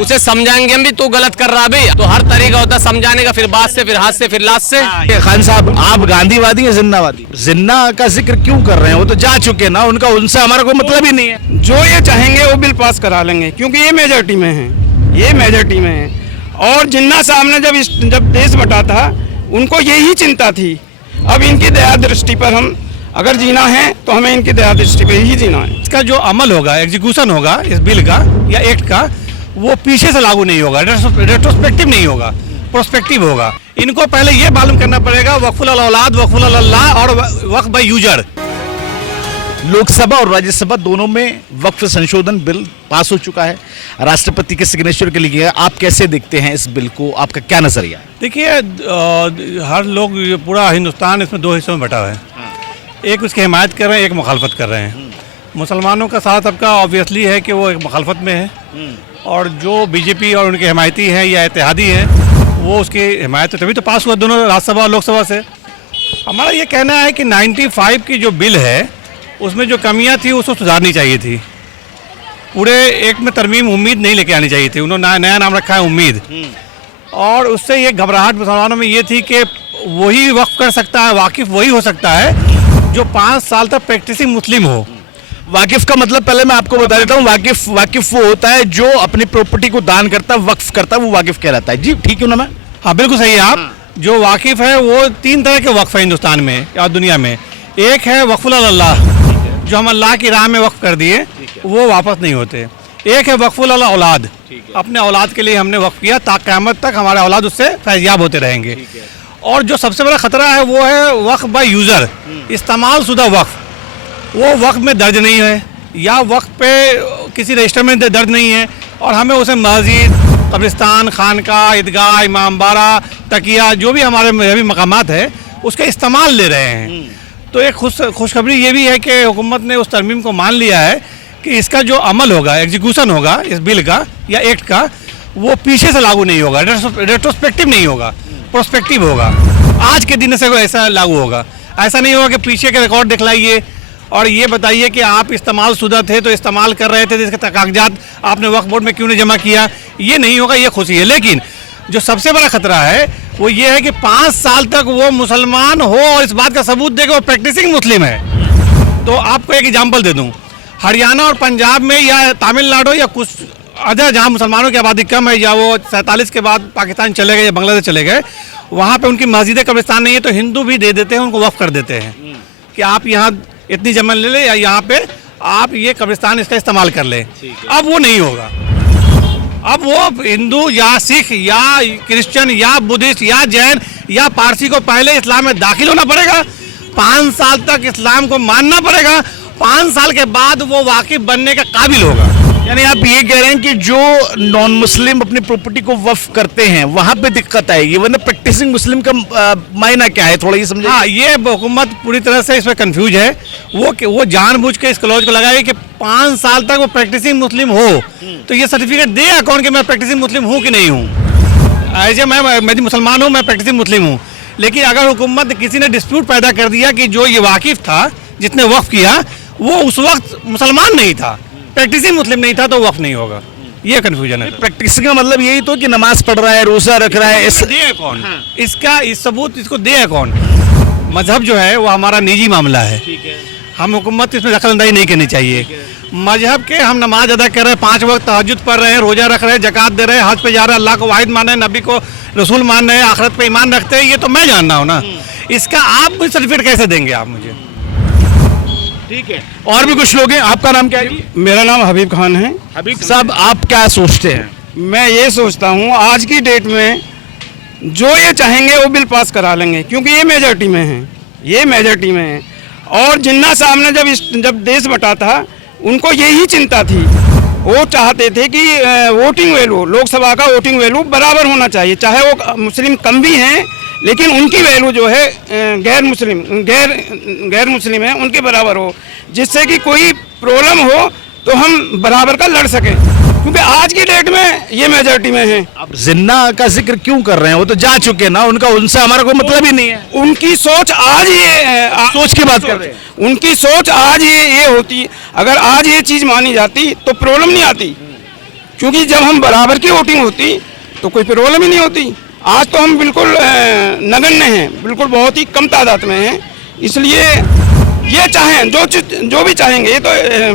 उसे समझाएंगे हम भी तू गलत कर रहा भाई, तो हर तरीका होता है समझाने का, फिर बात से, फिर हाथ से, फिर लाश से। खान साहब, आप गांधीवादी या जिन्नावादी? जिन्ना का जिक्र क्यों कर रहे हैं? वो तो जा चुके ना, उनका उनसे हमारा कोई मतलब ही नहीं है। जो ये चाहेंगे वो बिल पास करा लेंगे, क्योंकि ये मेजॉरिटी में है, ये मेजॉरिटी में है। और जिन्ना साहब ने जब देश बटा था, उनको यही चिंता थी। अब इनकी दया दृष्टि पर हम अगर जीना है तो हमें इनकी दया दृष्टि पर ही जीना है। इसका जो अमल होगा, एग्जीक्यूशन होगा इस बिल का या एक्ट का, वो पीछे से लागू नहीं होगा, रेट्रोस्पेक्टिव नहीं होगा, प्रोस्पेक्टिव होगा। इनको पहले ये मालूम करना पड़ेगा वक्फुल औलाद, वक्फुल अल्लाह और वक्फ बाय यूजर। लोकसभा और राज्यसभा दोनों में वक्फ संशोधन बिल पास हो चुका है, राष्ट्रपति के सिग्नेचर के लिए। आप कैसे देखते हैं इस बिल को? आपका क्या नजरिया? देखिए, हर लोग, पूरा हिंदुस्तान इसमें दो हिस्सों में बटा हुआ है। एक उसकी हिमायत कर रहे हैं, एक मुखालफत कर रहे हैं। मुसलमानों का साथ सबका ऑब्वियसली है कि वो एक मुखालफत में है, और जो बीजेपी और उनके हिमायती हैं या इत्तेहादी हैं, वो उसकी हिमायत तभी तो पास हुआ दोनों राज्यसभा और लोकसभा से। हमारा ये कहना है कि 95 की जो बिल है उसमें जो कमियां थी उसको सुधारनी चाहिए थी। पूरे एक में तरमीम उम्मीद नहीं लेके आनी चाहिए थी। उन्होंने नया नाम रखा है उम्मीद, और उससे ये घबराहट मुसलमानों में ये थी कि वही वक्फ कर सकता है, वाकिफ वही हो सकता है जो 5 साल तक प्रैक्टिसिंग मुस्लिम हो। वाकिफ का मतलब पहले मैं आपको बता देता हूँ। वाकिफ वो होता है जो अपनी प्रॉपर्टी को दान करता है, वक्फ करता है, वो वाकिफ कहलाता है। जी ठीक है ना? मैं हाँ, बिल्कुल सही है आप। जो वाकिफ है वो 3 तरह के वक्फ है हिंदुस्तान में और दुनिया में। एक है वक्फुल अल्लाह, जो हम अल्लाह की राह में वक्फ कर दिए, वो वापस नहीं होते। एक है वक्फुल औलाद, अपने औलाद के लिए हमने वक्फ किया ताकि क़यामत तक हमारे औलाद उससे फैज़याब होते रहेंगे। और जो सबसे बड़ा ख़तरा है वो है वक्फ बाय यूज़र, इस्तेमाल शुदा वक्फ। वो वक्फ में दर्ज नहीं है या वक्फ पे किसी रजिस्टर में दर्ज नहीं है, और हमें उसे मस्जिद, कब्रिस्तान, खानका, ईदगाह, इमाम बाड़ा, तकिया, जो भी हमारे मजहबी मकामात है, उसका इस्तेमाल ले रहे हैं। तो एक खुशखबरी ये भी है कि हुकूमत ने उस तरमीम को मान लिया है कि इसका जो अमल होगा, एग्जीक्यूशन होगा इस बिल का या एक्ट का, वो पीछे से लागू नहीं होगा, रेट्रोस्पेक्टिव नहीं होगा, प्रोस्पेक्टिव होगा। आज के दिन से ऐसा लागू होगा। ऐसा नहीं होगा कि पीछे के रिकॉर्ड दिखलाइए और ये बताइए कि आप इस्तेमाल शुदा थे तो इस्तेमाल कर रहे थे, तो इसके कागजात आपने वक्फ बोर्ड में क्यों नहीं जमा किया। ये नहीं होगा, ये खुशी है। लेकिन जो सबसे बड़ा खतरा है वो ये है कि 5 साल तक वो मुसलमान हो और इस बात का सबूत दे कि वो प्रैक्टिसिंग मुस्लिम है। तो आपको एक एग्जाम्पल दे दूँ, हरियाणा और पंजाब में या तमिलनाडु या कुछ अदर जहाँ मुसलमानों की आबादी कम है, या वो 47 के बाद पाकिस्तान चले गए या बांग्लादेश चले गए, वहाँ पे उनकी मस्जिद कब्रिस्तान नहीं है, तो हिंदू भी दे देते हैं, उनको वक्फ कर देते हैं कि आप यहाँ इतनी जमीन ले लें या यहाँ पे आप ये कब्रिस्तान इसका इस्तेमाल कर लें। अब वो नहीं होगा। अब वो हिंदू या सिख या क्रिश्चियन या बुद्धिस्ट या जैन या पारसी को पहले इस्लाम में दाखिल होना पड़ेगा, 5 साल तक इस्लाम को मानना पड़ेगा, 5 साल के बाद वो वाकिफ बनने का काबिल होगा। यानी आप ये कह रहे हैं कि जो नॉन मुस्लिम अपनी प्रॉपर्टी को वक्फ करते हैं वहां पे दिक्कत आएगी, वरना प्रैक्टिसिंग मुस्लिम का मायना क्या है, थोड़ा ये समझे। हाँ, ये हुकूमत पूरी तरह से इसमें कंफ्यूज है। वो जानबूझ के इस क्लॉज को लगाएगी कि 5 साल तक वो प्रैक्टिसिंग मुस्लिम हो तो ये सर्टिफिकेट दे कौन कि मैं प्रैक्टिसिंग मुस्लिम हूँ कि नहीं हूँ। ऐसे मैं मुसलमान हूँ, मैं प्रैक्टिसिंग मुस्लिम हूँ, लेकिन अगर हुकूमत किसी ने डिस्प्यूट पैदा कर दिया कि जो ये वाकिफ था जिसने वक्फ किया वो उस वक्त मुसलमान नहीं था, प्रैक्टिसिंग मुस्लिम नहीं था, तो वक्फ नहीं होगा। ये कंफ्यूजन है। प्रैक्टिसिंग का मतलब यही तो कि नमाज पढ़ रहा है, रोजा रख रहा है, दे कौन इसका सबूत, इसको दे कौन। मजहब जो है वो हमारा निजी मामला है, हम हुकूमत इसमें दखलंदाजी नहीं करनी चाहिए। मजहब के हम नमाज अदा कर रहे हैं, 5 वक्त तहज्जुद पढ़ रहे हैं, रोजा रख रहे हैं, ज़कात दे रहे हैं, हज पे जा रहे हैं, अल्लाह को वाहिद मान रहे हैं, नबी को रसूल मान रहे हैं, आखिरत पे ईमान रखते हैं, ये तो मैं जानना हूँ ना। इसका आप मुझे सर्टिफिकेट कैसे देंगे आप मुझे? ठीक है, और भी कुछ लोग हैं। आपका नाम क्या है? मेरा नाम हबीब खान है। हबीब साहब, आप क्या सोचते हैं? मैं ये सोचता हूँ आज की डेट में जो ये चाहेंगे वो बिल पास करा लेंगे, क्योंकि ये मेजॉरिटी में है, ये मेजॉरिटी में है। और जिन्ना साहब ने जब देश बटा था, उनको यही चिंता थी। वो चाहते थे कि वोटिंग वैल्यू, लोकसभा का वोटिंग वैल्यू बराबर होना चाहिए, चाहे वो मुस्लिम कम भी हैं लेकिन उनकी वैल्यू जो है गैर मुस्लिम है उनके बराबर हो, जिससे कि कोई प्रॉब्लम हो तो हम बराबर का लड़ सकें, क्योंकि आज की डेट में ये मेजॉरिटी में है। अब जिन्ना का जिक्र क्यों कर रहे हैं? वो तो जा चुके ना, उनका उनसे हमारा कोई मतलब ही नहीं है। उनकी सोच आज ये सोच की बात कर रहे हैं। उनकी सोच आज ये होती, अगर आज ये चीज़ मानी जाती तो प्रॉब्लम नहीं आती, क्योंकि जब हम बराबर की वोटिंग होती तो कोई प्रॉब्लम ही नहीं होती। आज तो हम बिल्कुल नगण्य हैं, बिल्कुल बहुत ही कम तादाद में हैं। इसलिए ये चाहें जो भी चाहेंगे, ये तो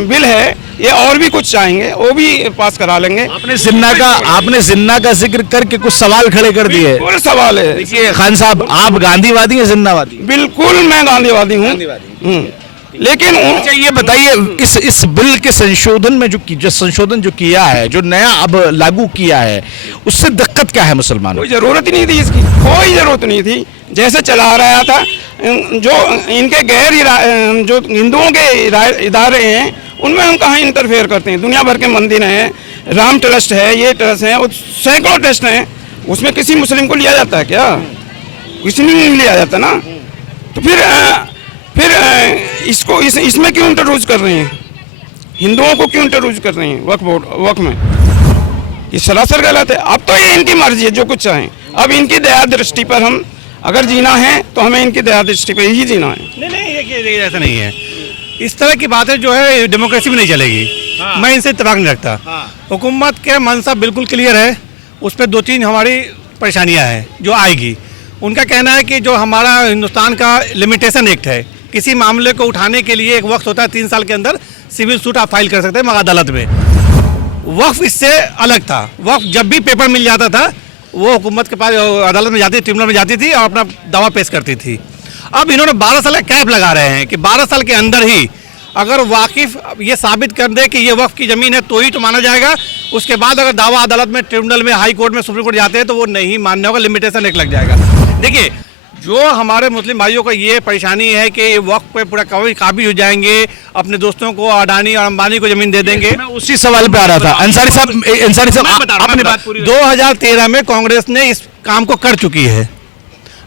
बिल है, ये और भी कुछ चाहेंगे वो भी पास करा लेंगे। आपने जिन्ना का जिक्र करके कुछ सवाल खड़े कर दिए। बिल्कुल सवाल है। देखिए खान साहब, आप गांधीवादी हैं जिन्नावादी? बिल्कुल मैं गांधीवादी हूँ। लेकिन अच्छा ये बताइए, इस बिल के संशोधन में जो संशोधन जो किया है, जो नया अब लागू किया है, उससे दिक्कत क्या है मुसलमानों? कोई जरूरत ही नहीं थी इसकी, कोई जरूरत नहीं थी। जैसे चला रहा था, जो इनके जो हिंदुओं के इदारे हैं उनमें हम कहाँ इंटरफेयर करते हैं। दुनिया भर के मंदिर हैं, राम ट्रस्ट है, ये ट्रस्ट है, और सैकड़ों ट्रस्ट हैं, उसमें किसी मुस्लिम को लिया जाता है क्या? किसी नहीं लिया जाता ना। तो फिर इसको इसमें क्यों इंट्रोड्यूस कर रहे हैं? हिंदुओं को क्यों इंट्रोड्यूस कर रहे हैं वक्फ में? ये सरासर गलत है। अब तो ये इनकी मर्जी है, जो कुछ चाहें। अब इनकी दया दृष्टि पर हम अगर जीना है तो हमें इनकी दया दृष्टि पर ही जीना है। नहीं, ये ऐसा नहीं है। इस तरह की बातें जो है डेमोक्रेसी में नहीं चलेगी। मैं इनसे इत्तेफाक नहीं रखता। हुकूमत के मनसा बिल्कुल क्लियर है, उस पर 2-3 हमारी परेशानियां हैं जो आएगी। उनका कहना है कि जो हमारा हिंदुस्तान का लिमिटेशन एक्ट है, किसी मामले को उठाने के लिए एक वक्त होता है, 3 साल के अंदर सिविल सूट आप फाइल कर सकते हैं अदालत में। वक्फ इससे अलग था। वक्फ जब भी पेपर मिल जाता था वो हुकूमत के पास अदालत में जाती, ट्रिब्यूनल में जाती थी और अपना दावा पेश करती थी। अब इन्होंने 12 साल का कैप लगा रहे हैं कि 12 साल के अंदर ही अगर वाकिफ ये साबित कर दे कि ये वक्फ की ज़मीन है तो ही तो माना जाएगा। उसके बाद अगर दावा अदालत में, ट्रिब्यूनल में, हाई कोर्ट में, सुप्रीम कोर्ट जाते हैं तो वो नहीं मानने होगा, लिमिटेशन एक लग जाएगा। देखिए, जो हमारे मुस्लिम भाइयों को ये परेशानी है कि ये वक्त पे पूरा काबिज हो जाएंगे, अपने दोस्तों को, अडानी और अंबानी को जमीन दे देंगे। मैं उसी सवाल पे आ रहा था। अंसारी साहब आपने बात पूरी 2013 में कांग्रेस ने इस काम को कर चुकी है।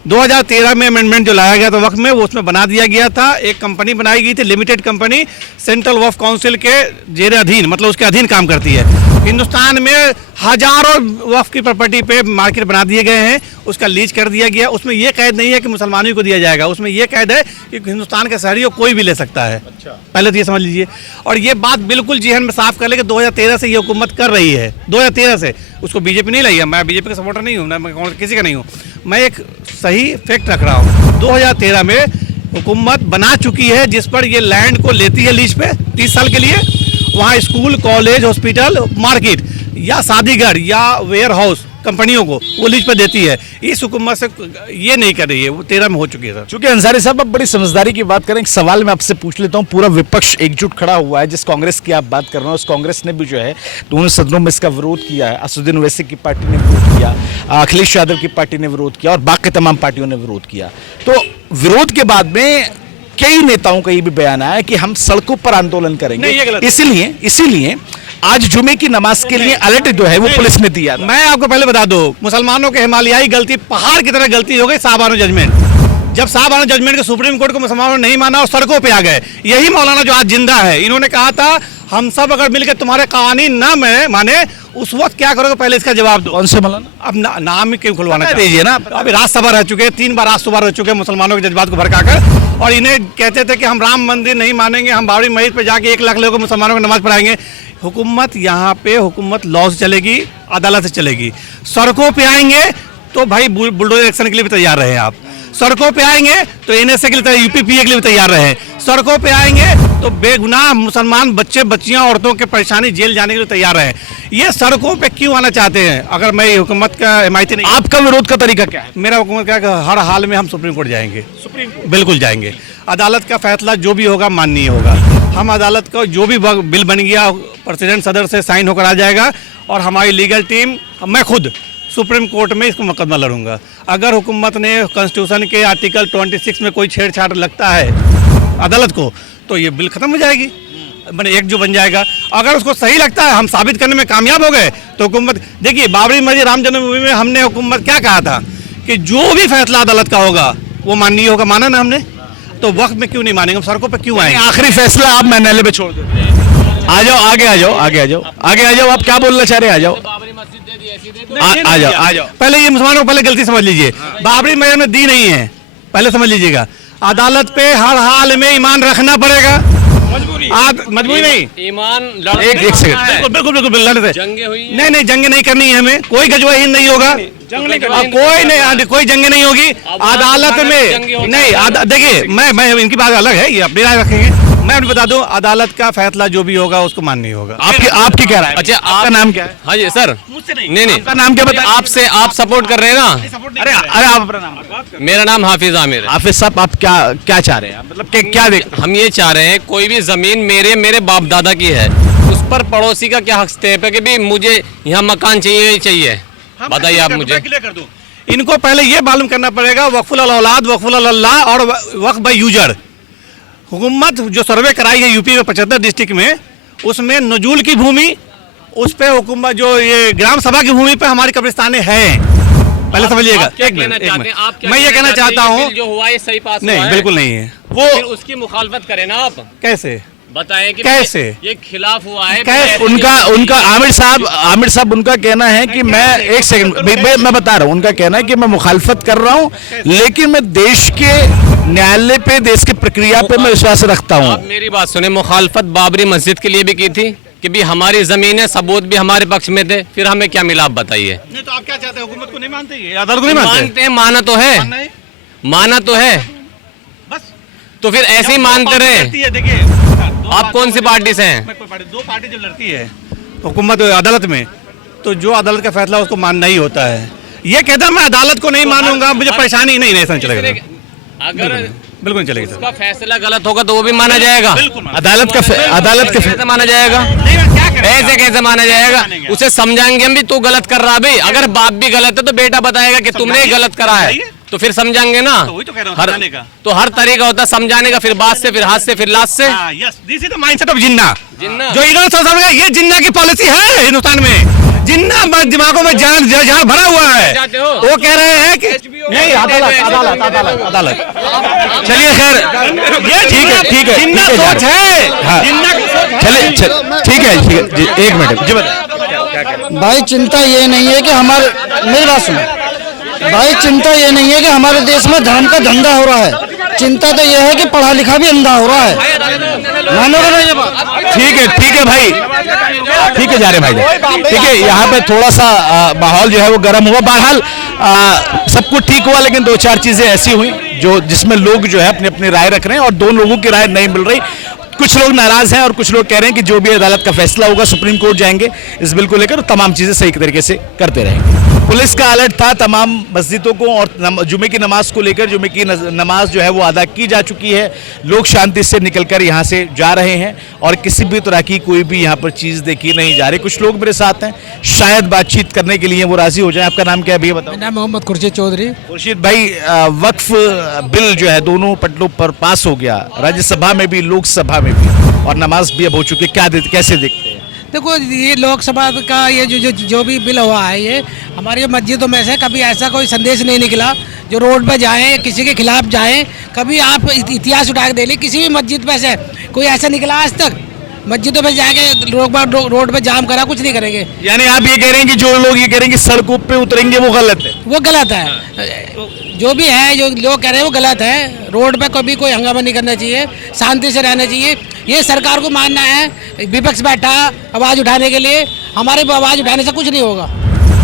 2013 में अमेंडमेंट जो लाया गया था वक्त में, वो उसमें बना दिया गया था। एक कंपनी बनाई गई थी, लिमिटेड कंपनी, सेंट्रल वक्फ काउंसिल के जेर अधीन, मतलब उसके अधीन काम करती है। हिंदुस्तान में हजारों वक्फ की प्रॉपर्टी पे मार्केट बना दिए गए हैं, उसका लीज कर दिया गया। उसमें यह कैद नहीं है कि मुसलमानों को दिया जाएगा, उसमें यह कैद है कि हिंदुस्तान के शहरी को कोई भी ले सकता है। अच्छा। पहले तो ये समझ लीजिए। और ये बात बिल्कुल जेहन में साफ कर ले कि 2013 से ये हुकूमत कर रही है। 2013 से उसको बीजेपी नहीं लाई है। मैं बीजेपी का सपोर्टर नहीं हूँ, मैं किसी का नहीं हूँ। मैं एक सही फैक्ट रख रहा हूँ। 2013 में हुकूमत बना चुकी है, जिस पर ये लैंड को लेती है लीज पे 30 साल के लिए। वहाँ स्कूल, कॉलेज, हॉस्पिटल, मार्केट या शादीघर या वेयर हाउस कंपनियों को वो लीज पर देती है। इस हुकूमत से ये नहीं कर रही है, वो 13 में हो चुकी है सर। चूंकि अंसारी साहब आप बड़ी समझदारी की बात करें, एक सवाल मैं आपसे पूछ लेता हूं। पूरा विपक्ष एकजुट खड़ा हुआ है, जिस कांग्रेस की आप बात कर रहे हैं उस कांग्रेस ने भी जो है दोनों सदनों में इसका विरोध किया है। असदुद्दीन ओवैसी की पार्टी ने विरोध किया, अखिलेश यादव की पार्टी ने विरोध किया और बाकी तमाम पार्टियों ने विरोध किया। तो विरोध के बाद में कई नेताओं का ये भी बयान आया कि हम सड़कों पर आंदोलन करेंगे। इसीलिए आज जुमे की नमाज के लिए अलर्ट जो है वो पुलिस ने दिया। मैं आपको पहले बता दूं, मुसलमानों के हिमालयाई गलती पहाड़ की तरह गलती हो गई साहबानो जजमेंट। जब साहबानो जजमेंट के सुप्रीम कोर्ट को मुसलमानों ने नहीं माना और सड़कों पे आ गए। यही मौलाना जो आज जिंदा है, इन्होंने कहा था हम सब अगर मिलकर तुम्हारे कानून ना माने उस वक्त क्या करोगे, पहले इसका जवाब दो। कौन से मौलाना? अब नाम ही क्यों खुलवाना दीजिए ना। अभी राज्यसभा रह चुके हैं, 3 बार राज्यसभा रह चुके हैं मुसलमानों के जज्बात को भड़काकर। और इन्हें कहते थे कि हम राम मंदिर नहीं मानेंगे, हम बाबरी मस्जिद पे जाके 1 लाख लोगों को मुसलमानों को नमाज पढ़ाएंगे। हुकूमत यहाँ पे हुकूमत लॉ से चलेगी, अदालत से चलेगी। सड़कों पे आएंगे तो भाई बुलडोजर एक्शन के लिए भी तैयार रहे आप। सड़कों पे आएंगे तो एनएसए के लिए, यूपीपीए के लिए भी तैयार रहे। सड़कों पे आएंगे तो बेगुनाह मुसलमान बच्चे, बच्चियां, औरतों के परेशानी जेल जाने के लिए तैयार रहे। ये सड़कों पे क्यों आना चाहते हैं? अगर मैं हुकूमत का हिमायती नहीं। आपका विरोध का तरीका क्या है? मेरा हुकूमत का हर हाल में हम सुप्रीम कोर्ट जाएंगे। सुप्रीम कोर्ट बिल्कुल जाएंगे। अदालत का फैसला जो भी होगा माननीय होगा। हम अदालत का जो भी बिल बन गया प्रेसिडेंट सदर से साइन होकर आ जाएगा और हमारी लीगल टीम, मैं खुद सुप्रीम कोर्ट में इसको मुकदमा लड़ूंगा। अगर हुकूमत ने कॉन्स्टिट्यूशन के आर्टिकल 26 में कोई छेड़छाड़ लगता है अदालत को तो ये बिल खत्म हो जाएगी, मैंने एक जो बन जाएगा। अगर उसको सही लगता है, हम साबित करने में कामयाब हो गए तो हुकूमत, देखिए बाबरी मस्जिद, राम जन्मभूमि में हमने हुकूमत क्या कहा था कि जो भी फैसला अदालत का होगा वो माननीय होगा। माना ना हमने, तो वक्त में क्यों नहीं मानेंगे? सड़कों पर क्यों आएंगे? आखिरी फैसला आप मैनेले पे छोड़ देते हैं। आ जाओ, आगे आ जाओ, आगे आ जाओ, आगे आ जाओ। आप क्या बोलना चाह रहे हैं? आ जाओ, आ जाओ, आ जाओ। पहले ये मुसलमानों को पहले गलती समझ लीजिए, बाबरी मस्जिद में दी नहीं है, पहले समझ लीजिएगा। अदालत पे हर हाल में ईमान रखना पड़ेगा, मजबूरी नहीं। ईमान एक सेकंड। बिल्कुल बिल्कुल बिल्कुल लड़ते थे। जंगे हुई हैं। नहीं जंग नहीं करनी है हमें, कोई गजवा हिंद नहीं होगा, जंग नहीं अब कोई नहीं, कोई जंग नहीं होगी अदालत में। नहीं देखिए, मैं इनकी बात अलग है, ये अपनी राय रखेंगे। मैं आपको बता दूं, अदालत का फैसला जो भी होगा उसको माननी होगा। आपकी क्या राय है? अच्छा, आपका नाम क्या है? हाँ जी सर। नहीं आपका नाम क्या बताइए? आपसे आप सपोर्ट कर रहे हैं ना। अरे आप अपना नाम। मेरा नाम हाफिज आमिर है। हाफिज साहब, आप क्या चाह रहे हैं? मतलब क्या देख हम ये चाह रहे हैं, कोई भी जमीन मेरे बाप दादा की है, उस पर पड़ोसी का क्या हक स्टेप है कि भी मुझे यहाँ मकान चाहिए ही चाहिए? बताइए आप मुझे। इनको पहले ये मालूम करना पड़ेगा वक्फुल औलाद, वक्फुल अल्लाह और वक्फ बाय यूजर। हुकूमत जो सर्वे कराई है यूपी में 75 डिस्ट्रिक्ट में, उसमें नजूल की भूमि, उस पे हुकूमत जो ये ग्राम सभा की भूमि पे हमारी कब्रिस्तानें हैं। पहले समझिएगा। क्या कहना चाहते हैं आप? मैं ये कहना चाहता हूँ, जो हुआ है सही पास हुआ नहीं है? बिल्कुल नहीं है वो वो। फिर उसकी मुखालफत करें ना आप। कैसे बताएं कि कैसे? ये खिलाफ हुआ है। कैसे? उनका आमिर साहब उनका कहना है कि मैं एक सेकंड मैं बता रहा हूँ। उनका कहना है कि मैं मुखालफत कर रहा हूँ, लेकिन मैं देश के न्यायालय पे, देश की प्रक्रिया पे मैं विश्वास रखता हूँ। आप मेरी बात सुने, मुखालफत बाबरी मस्जिद के लिए भी की थी कि भी हमारी जमीन है, सबूत भी हमारे पक्ष में थे, फिर हमें क्या मिला आप बताइए। नहीं तो आप क्या चाहते हैं? हुकूमत को नहीं मानते, ये अदालत को नहीं मानते? मानते हैं, माना तो है, माना तो है, बस तो फिर ऐसे ही मानते रहे। देखिए, आप कौन सी पार्टी से हैं? दो पार्टी जब लड़ती है हुकूमत अदालत में, तो जो अदालत का फैसला उसको मानना ही होता है। ये कहता मैं अदालत को नहीं मानूंगा, मुझे परेशानी नहीं ऐसा नहीं चलेगा सर। अगर बिल्कुल नहीं चलेगा सर। उसका फैसला गलत होगा तो वो भी माना जाएगा। अदालत का कैसे माना जाएगा? ऐसे कैसे माना जाएगा? उसे समझाएंगे हम भी, तू गलत कर रहा भाई। अगर बाप भी गलत है तो बेटा बताएगा कि तुमने ही गलत करा है, तो फिर समझाएंगे ना। वही तो कह रहा हूं, समझाने का। तो हर तरीका होता है समझाने का, फिर बात से, फिर हाथ से, फिर लाश से। Yes, this is the mindset of Jinnah. Jinnah. जो इन्होंने समझा, ये जिन्ना की पॉलिसी है हिंदुस्तान में। जिन्ना दिमागों में जान भरा हुआ है। चाहते हो? वो कह रहे हैं कि नहीं, अदालत। चलिए खैर, ये ठीक है, जिन्ना सोच है। हाँ। जिन्ना की सोच है। चलिए ठीक है, एक मिनट जी बताइए। भाई चिंता ये नहीं है कि मेरी बात सुनो भाई, चिंता ये नहीं है कि हमारे देश में धर्म का धंधा हो रहा है। चिंता तो ये है कि पढ़ा लिखा भी अंधा हो रहा है। मानोगे ना ये बात? ठीक है भाई, ठीक है जा रहे भाई, ठीक है। यहाँ पे थोड़ा सा माहौल जो है वो गर्म हुआ। बहरहाल सब कुछ ठीक हुआ, लेकिन दो चार चीजें ऐसी हुई जो जिसमें लोग जो है अपनी अपनी राय रख रहे हैं और दो लोगों की राय नहीं मिल रही। कुछ लोग नाराज हैं और कुछ लोग कह रहे हैं कि जो भी अदालत का फैसला होगा, सुप्रीम कोर्ट जाएंगे इस बिल को लेकर, तमाम चीजें सही तरीके से करते रहेंगे। पुलिस का अलर्ट था तमाम मस्जिदों को और जुमे की नमाज को लेकर। जुमे की नमाज जो है वो अदा की जा चुकी है। लोग शांति से निकलकर यहाँ से जा रहे हैं और किसी भी तरह की कोई भी यहाँ पर चीज देखी नहीं जा रही। कुछ लोग मेरे साथ हैं, शायद बातचीत करने के लिए वो राजी हो जाए। आपका नाम क्या है भैया बताओ? मेरा नाम मोहम्मद खुर्शीद चौधरी। खुर्शीद भाई, वक्फ बिल जो है दोनों पटलों पर पास हो गया, राज्यसभा में भी लोकसभा में भी, और नमाज भी अब हो चुकी है। कैसे देखते हैं? देखो, ये लोकसभा का ये जो भी बिल हुआ है, ये हमारी मस्जिदों में से कभी ऐसा कोई संदेश नहीं निकला जो रोड पे जाएं, किसी के खिलाफ जाएं। कभी आप इतिहास उठा के देख लीजिए, किसी भी मस्जिद पे से कोई ऐसा निकला आज तक? मस्जिदों पे जाके रोड पे जाम करा, कुछ नहीं करेंगे। यानी आप ये कह रहे हैं कि जो लोग ये कह रहे हैं कि सड़कों पे उतरेंगे वो गलत है? वो गलत है। जो भी है, जो लोग कह रहे हैं वो गलत है। रोड पे कभी कोई हंगामा नहीं करना चाहिए, शांति से रहना चाहिए। ये सरकार को मानना है। विपक्ष बैठा आवाज़ उठाने के लिए, हमारे आवाज़ उठाने से कुछ नहीं होगा।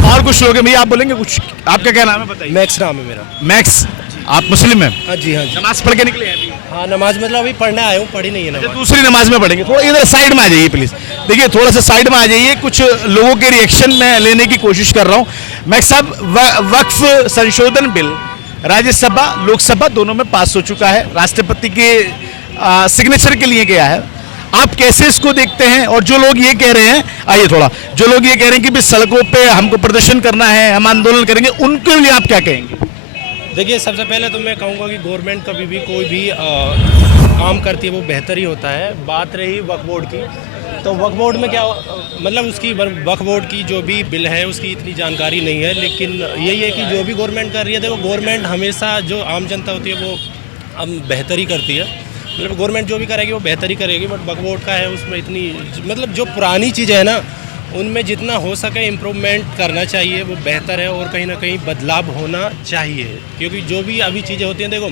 और कुछ लोग हैं भैया, आप बोलेंगे कुछ? आपका क्या नाम है बताइए? मैक्स नाम है मेरा। मैक्स, आप मुस्लिम हैं? हाँ जी, हाँ जी। नमाज पढ़ के निकले हैं अभी? हाँ, नमाज मतलब अभी पढ़ने आया हूँ, पढ़ी नहीं है नमाज। दूसरी नमाज में पढ़ेंगे। थोड़ा इधर साइड में आ जाइए प्लीज। देखिए थोड़ा सा साइड में आ जाइए, कुछ लोगों के रिएक्शन में लेने की कोशिश कर रहा हूँ। मैक्स साहब, वक्फ संशोधन बिल राज्यसभा लोकसभा दोनों में पास हो चुका है, राष्ट्रपति के सिग्नेचर के लिए गया है। आप कैसे इसको देखते हैं? और जो लोग ये कह रहे हैं, आइए थोड़ा, जो लोग ये कह रहे हैं कि भी सड़कों पे हमको प्रदर्शन करना है, हम आंदोलन करेंगे, उनके लिए आप क्या कहेंगे? देखिए, सबसे पहले तो मैं कहूँगा कि गवर्नमेंट कभी भी कोई भी काम करती है वो बेहतर ही होता है। बात रही वक्फ बोर्ड की, तो वक्फ बोर्ड में क्या मतलब उसकी वक्फ बोर्ड की जो भी बिल है उसकी इतनी जानकारी नहीं है, लेकिन यही है कि जो भी गवर्नमेंट कर रही है, देखो गवर्नमेंट हमेशा जो आम जनता होती है वो हम बेहतर ही करती है। मतलब गवर्नमेंट जो भी करेगी वो बेहतर ही करेगी, बट वक्फ बोर्ड का है उसमें इतनी मतलब जो पुरानी चीज़ें है ना, उनमें जितना हो सके इम्प्रूवमेंट करना चाहिए, वो बेहतर है। और कहीं ना कहीं बदलाव होना चाहिए, क्योंकि जो भी अभी चीज़ें होती हैं, देखो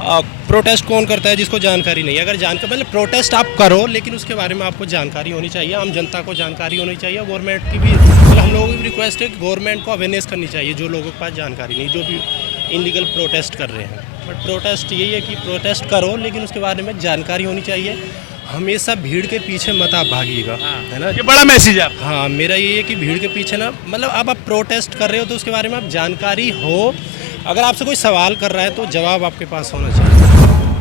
प्रोटेस्ट कौन करता है जिसको जानकारी नहीं है? अगर जानकारी मतलब प्रोटेस्ट आप करो, लेकिन उसके बारे में आपको जानकारी होनी चाहिए, आम जनता को जानकारी होनी चाहिए। गवर्नमेंट की भी मतलब हम लोगों की भी रिक्वेस्ट है कि गवर्नमेंट को अवेयरनेस करनी चाहिए जो लोगों के पास जानकारी नहीं, जो भी इलीगल प्रोटेस्ट कर रहे हैं। बट प्रोटेस्ट यही है कि प्रोटेस्ट करो, लेकिन उसके बारे में जानकारी होनी चाहिए। हमेशा भीड़ के पीछे मत आप भागिएगा, है ना? ये बड़ा मैसेज है आपका। हाँ, मेरा ये है कि भीड़ के पीछे ना, मतलब अब आप प्रोटेस्ट कर रहे हो तो उसके बारे में आप जानकारी हो। अगर आपसे कोई सवाल कर रहा है तो जवाब आपके पास होना चाहिए।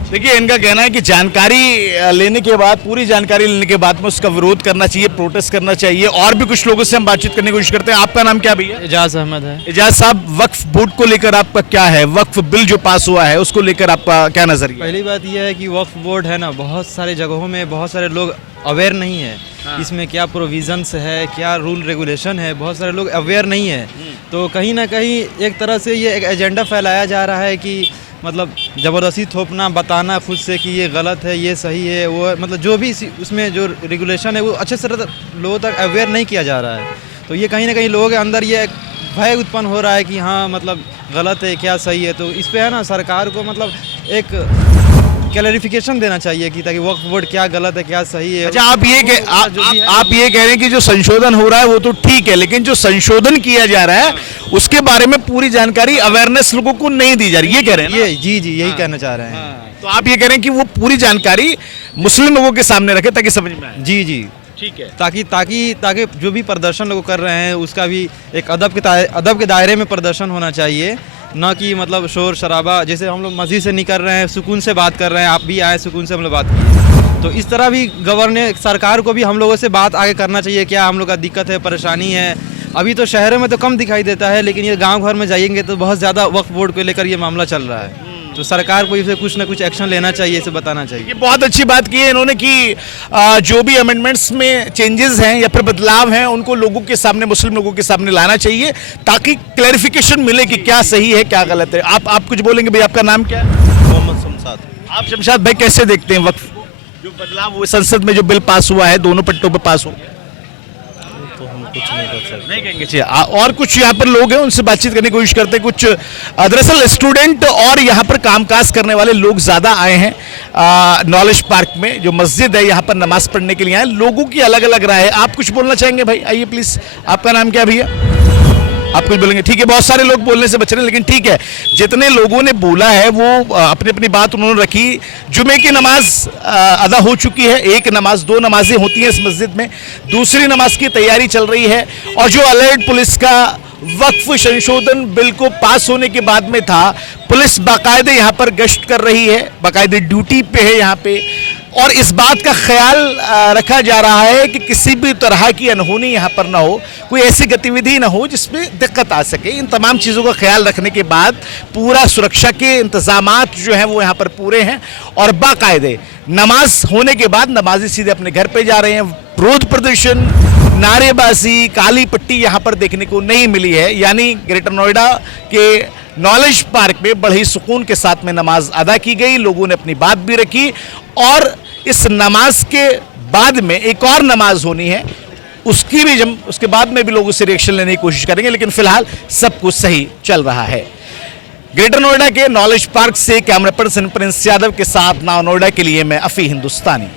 देखिए, इनका कहना है कि जानकारी लेने के बाद, पूरी जानकारी लेने के बाद में उसका विरोध करना चाहिए, प्रोटेस्ट करना चाहिए। और भी कुछ लोगों से हम बातचीत करने की कोशिश करते हैं। आपका नाम क्या भैया? एजाज अहमद है। एजाज साहब, वक्फ बोर्ड को लेकर आपका क्या है? वक्फ बिल जो पास हुआ है उसको लेकर आपका क्या नजरिया? पहली बात यह है कि वक्फ बोर्ड है ना, बहुत सारे जगहों में बहुत सारे लोग अवेयर नहीं है इसमें क्या प्रोविजंस है, क्या रूल रेगुलेशन है, बहुत सारे लोग अवेयर नहीं है। तो कहीं ना कहीं एक तरह से ये एक एजेंडा फैलाया जा रहा है कि मतलब ज़बरदस्ती थोपना, बताना खुद से कि ये गलत है, ये सही है, वो मतलब जो भी उसमें जो रेगुलेशन है वो अच्छे से लोगों तक अवेयर नहीं किया जा रहा है। तो ये कहीं ना कहीं लोगों के अंदर ये भय उत्पन्न हो रहा है कि हाँ मतलब गलत है, क्या सही है। तो इस पे है ना सरकार को मतलब एक क्लैरिफिकेशन देना चाहिए कि ताकि वक्फ बोर्ड क्या गलत है, क्या सही है। अच्छा, आप ये कह रहे हैं कि जो संशोधन हो रहा है वो तो ठीक है, लेकिन जो संशोधन किया जा रहा है उसके बारे में पूरी जानकारी, अवेयरनेस लोगों को नहीं दी जा रही, ये कह रहे हैं ना? ये जी यही कहना चाह रहे हैं। तो आप ये कह रहे हैं कि वो पूरी जानकारी मुस्लिम लोगों के सामने रखे ताकि समझ में आए। जी ठीक है। ताकि जो भी प्रदर्शन लोग कर रहे हैं उसका भी एक अदब के दायरे में प्रदर्शन होना चाहिए, ना कि मतलब शोर शराबा। जैसे हम लोग मस्जिद से निकल रहे हैं, सुकून से बात कर रहे हैं, आप भी आए सुकून से हम लोग बात किए। तो इस तरह भी सरकार को भी हम लोगों से बात आगे करना चाहिए, क्या हम लोग का दिक्कत है, परेशानी है। अभी तो शहरों में तो कम दिखाई देता है, लेकिन ये गांव घर में जाएंगे तो बहुत ज़्यादा वक्फ बोर्ड को लेकर ये मामला चल रहा है। तो सरकार को इसे कुछ ना कुछ एक्शन लेना चाहिए, इसे बताना चाहिए। ये बहुत अच्छी बात की है इन्होंने कि जो भी अमेंडमेंट्स में चेंजेस हैं या फिर बदलाव हैं उनको लोगों के सामने, मुस्लिम लोगों के सामने लाना चाहिए ताकि क्लैरिफिकेशन मिले कि क्या सही है, क्या गलत है। आप कुछ बोलेंगे भाई? आपका नाम क्या है? मोहम्मद शमशाद। आप शमशाद भाई कैसे देखते हैं वक्फ जो बदलाव हुए, संसद में जो बिल पास हुआ है, दोनों पट्टों पर पास हो गया? तो हम कुछ नहीं कर सकते। नहीं कहेंगे। चाहिए और कुछ यहाँ पर लोग हैं, उनसे बातचीत करने की कोशिश करते हैं। कुछ दरअसल स्टूडेंट और यहाँ पर कामकाज करने वाले लोग ज़्यादा आए हैं नॉलेज पार्क में, जो मस्जिद है, यहाँ पर नमाज पढ़ने के लिए आए। लोगों की अलग अलग राय है। आप कुछ बोलना चाहेंगे भाई? आइए प्लीज़। आपका नाम क्या भैया? आप कुछ बोलेंगे? ठीक है, बहुत सारे लोग बोलने से बच रहे हैं, लेकिन ठीक है, जितने लोगों ने बोला है वो अपनी अपनी बात उन्होंने रखी। जुमे की नमाज अदा हो चुकी है, एक नमाज, 2 नमाजें होती हैं इस मस्जिद में, दूसरी नमाज की तैयारी चल रही है। और जो अलर्ट पुलिस का वक्फ संशोधन बिल को पास होने के बाद में था, पुलिस बाकायदे यहाँ पर गश्त कर रही है, बाकायदे ड्यूटी पे है यहाँ पे, और इस बात का ख्याल रखा जा रहा है कि किसी भी तरह की अनहोनी यहाँ पर ना हो, कोई ऐसी गतिविधि ना हो जिसमें दिक्कत आ सके। इन तमाम चीज़ों का ख्याल रखने के बाद पूरा सुरक्षा के इंतजामात जो हैं वो यहाँ पर पूरे हैं। और बाकायदे नमाज होने के बाद नमाजी सीधे अपने घर पे जा रहे हैं। विरोध प्रदर्शन, नारेबाजी, काली पट्टी यहाँ पर देखने को नहीं मिली है। यानी ग्रेटर नोएडा के नॉलेज पार्क में बड़े ही सुकून के साथ में नमाज अदा की गई, लोगों ने अपनी बात भी रखी। और इस नमाज के बाद में एक और नमाज होनी है, उसकी भी उसके बाद में भी लोगों से रिएक्शन लेने की कोशिश करेंगे, लेकिन फिलहाल सब कुछ सही चल रहा है। ग्रेटर नोएडा के नॉलेज पार्क से कैमरा पर्सन प्रिंस यादव के साथ नाव नोएडा के लिए मैं अफी हिंदुस्तानी।